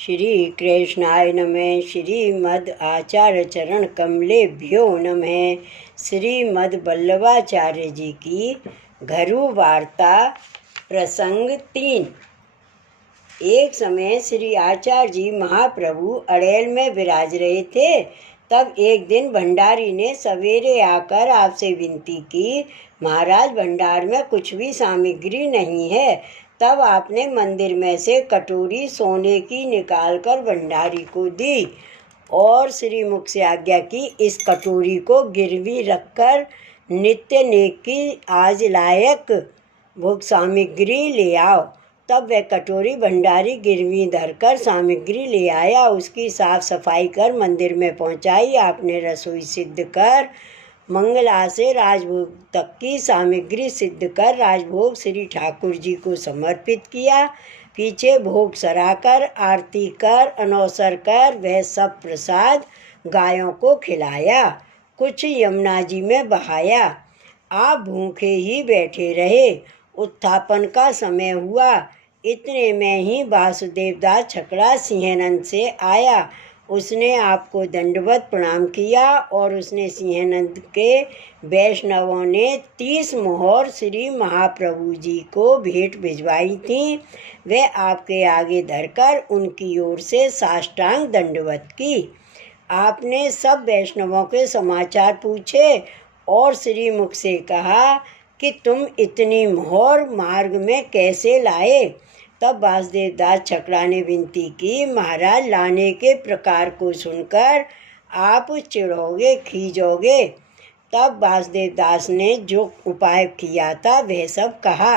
श्री कृष्णाय नमः। श्रीमद् आचार्य चरण कमलेभ्यो नमः। श्रीमद् वल्लभाचार्य जी की घरु वार्ता प्रसंग 3। एक समय श्री आचार्य जी महाप्रभु अड़ेल में विराज रहे थे। तब एक दिन भंडारी ने सवेरे आकर आपसे विनती की, महाराज भंडार में कुछ भी सामग्री नहीं है। तब आपने मंदिर में से कटोरी सोने की निकालकर भंडारी को दी और श्री मुख से आज्ञा की, इस कटोरी को गिरवी रखकर नित्य नेक की आज लायक भोग सामग्री ले आओ। तब वह कटोरी भंडारी गिरवी धरकर सामग्री ले आया। उसकी साफ सफाई कर मंदिर में पहुंचाई। आपने रसोई सिद्ध कर मंगला से राजभोग तक की सामग्री सिद्ध कर राजभोग श्री ठाकुर जी को समर्पित किया। पीछे भोग सराकर आरती कर अनौसर कर वह सब प्रसाद गायों को खिलाया। कुछ यमुना जी में बहाया। आप भूखे ही बैठे रहे। उत्थापन का समय हुआ। इतने में ही वासुदेव दास छकड़ा सिंहनंद से आया। उसने आपको दंडवत प्रणाम किया और उसने सिंहनंद के वैष्णवों ने 30 मोहर श्री महाप्रभु जी को भेंट भिजवाई थी। वे आपके आगे धरकर उनकी ओर से साष्टांग दंडवत की। आपने सब वैष्णवों के समाचार पूछे और श्री मुख से कहा कि तुम इतनी मोहर मार्ग में कैसे लाए। तब वासुदेव दास छकड़ा ने विनती की, महाराज लाने के प्रकार को सुनकर आप चिढ़ोगे खींचोगे। तब वासुदेव दास ने जो उपाय किया था वह सब कहा।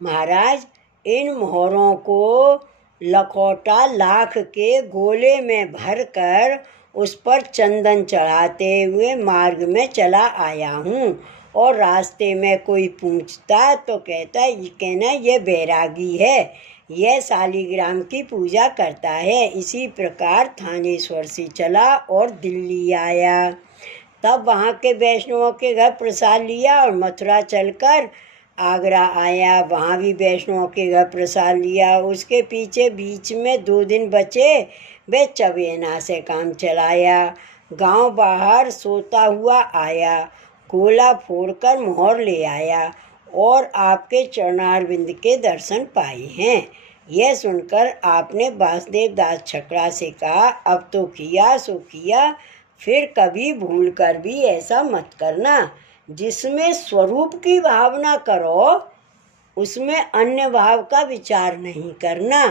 महाराज इन मोहरों को लखोटा लाख के गोले में भरकर उस पर चंदन चढ़ाते हुए मार्ग में चला आया हूँ और रास्ते में कोई पूछता तो कहना ये बैरागी है, यह शालिग्राम की पूजा करता है। इसी प्रकार थानेश्वर से चला और दिल्ली आया। तब वहाँ के वैष्णवों के घर प्रसाद लिया और मथुरा चलकर आगरा आया। वहाँ भी वैष्णवों के घर प्रसाद लिया। उसके पीछे बीच में 2 दिन बचे। वे चबेना से काम चलाया। गांव बाहर सोता हुआ आया। गोला फोड़कर मोहर ले आया और आपके चरणारविंद के दर्शन पाए हैं। यह सुनकर आपने वासुदेव दास छकड़ा से कहा, अब तो किया सो किया, फिर कभी भूल कर भी ऐसा मत करना। जिसमें स्वरूप की भावना करो उसमें अन्य भाव का विचार नहीं करना।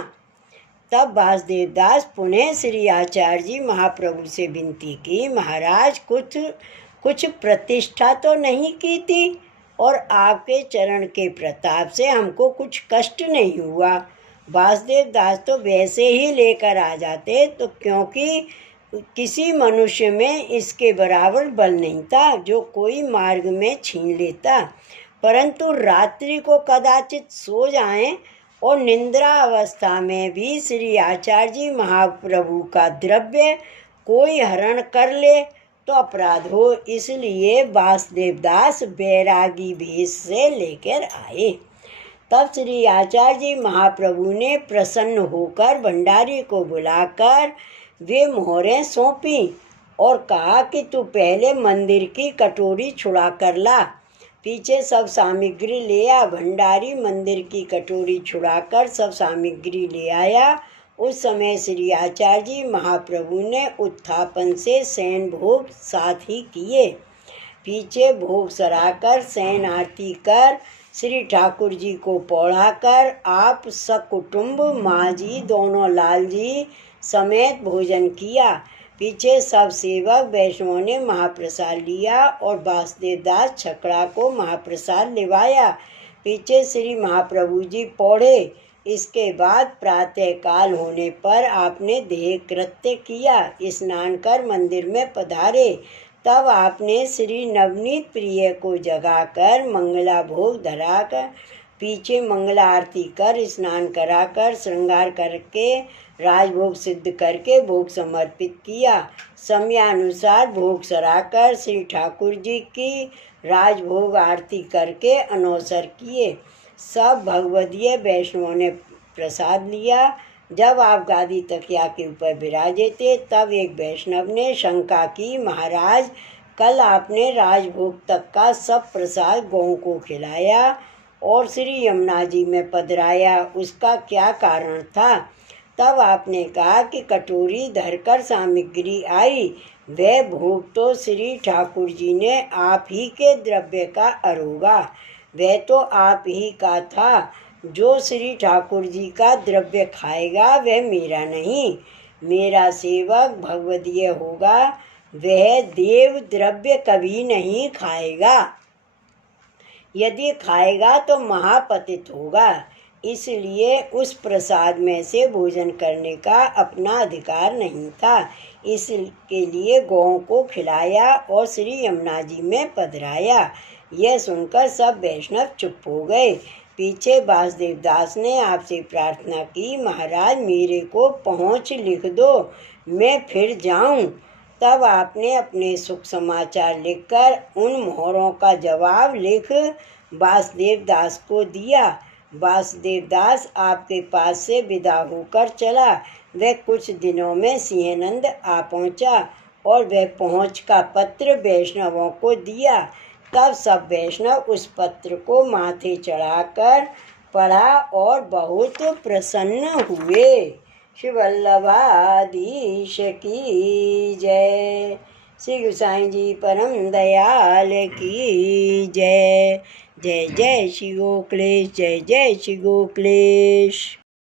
तब वासुदेव दास पुनः श्री आचार्य जी महाप्रभु से विनती की, महाराज कुछ प्रतिष्ठा तो नहीं की थी और आपके चरण के प्रताप से हमको कुछ कष्ट नहीं हुआ। वासुदेव दास तो वैसे ही लेकर आ जाते तो, क्योंकि किसी मनुष्य में इसके बराबर बल नहीं था जो कोई मार्ग में छीन लेता। परंतु रात्रि को कदाचित सो जाएं और निद्रा अवस्था में भी श्री आचार्य जी महाप्रभु का द्रव्य कोई हरण कर ले तो अपराध हो। इसलिए वासुदेव दास बैरागी भेष से लेकर आए। तब श्री आचार्य जी महाप्रभु ने प्रसन्न होकर भंडारी को बुलाकर वे मोहरें सौंपी और कहा कि तू पहले मंदिर की कटोरी छुड़ा कर ला। पीछे सब सामग्री ले आ। भंडारी मंदिर की कटोरी छुड़ाकर सब सामग्री ले आया। उस समय श्री आचार्य जी महाप्रभु ने उत्थापन से शयन भोग साथ ही किए। पीछे भोग सराकर शयन आरती कर श्री ठाकुर जी को पौढ़ाकर आप सकुटुंब माँ जी दोनों लाल जी समेत भोजन किया। पीछे सब सेवक वैष्णवों ने महाप्रसाद लिया और वासुदेव दास छकड़ा को महाप्रसाद लिवाया। पीछे श्री महाप्रभु जी पौढ़े। इसके बाद प्रातः काल होने पर आपने देह कृत्य किया, स्नान कर मंदिर में पधारे। तब आपने श्री नवनीत प्रिय को जगाकर मंगला भोग धराकर पीछे मंगला आरती कर स्नान कराकर श्रृंगार करके राजभोग सिद्ध करके भोग समर्पित किया। समयानुसार भोग सराकर श्री ठाकुर जी की राजभोग आरती करके अनौसर किए। सब भगवदीय वैष्णवों ने प्रसाद लिया। जब आप गादी तकिया के ऊपर विराजे थे तब एक वैष्णव ने शंका की, महाराज कल आपने राजभोग तक का सब प्रसाद गौं को खिलाया और श्री यमुना जी में पधराया, उसका क्या कारण था? तब आपने कहा कि कटोरी धरकर सामग्री आई, वह भोग तो श्री ठाकुर जी ने आप ही के द्रव्य का अरोगा, वह तो आप ही का था। जो श्री ठाकुर जी का द्रव्य खाएगा वह मेरा नहीं, मेरा सेवक भगवदीय होगा, वह देव द्रव्य कभी नहीं खाएगा। यदि खाएगा तो महापतित होगा, इसलिए उस प्रसाद में से भोजन करने का अपना अधिकार नहीं था। इसके लिए गौं को खिलाया और श्री यमुना जी में पधराया। यह सुनकर सब वैष्णव चुप हो गए। पीछे वासुदेव दास ने आपसे प्रार्थना की, महाराज मेरे को पहुँच लिख दो, मैं फिर जाऊं। तब आपने अपने सुख समाचार लिखकर उन मोहरों का जवाब लिख वासुदेव दास को दिया। वासुदेव दास आपके पास से विदा होकर चला। वह कुछ दिनों में सिंहनंद आ पहुंचा और वह पहुंच का पत्र वैष्णवों को दिया। तब सब वैष्णव उस पत्र को माथे चढ़ाकर पढ़ा और बहुत प्रसन्न हुए। श्री वल्लभाधीश की जय। श्री गोसाई जी परम दयाल की जय। जय जय श्री गोकुलेश, जय जय श्री गोकुलेश।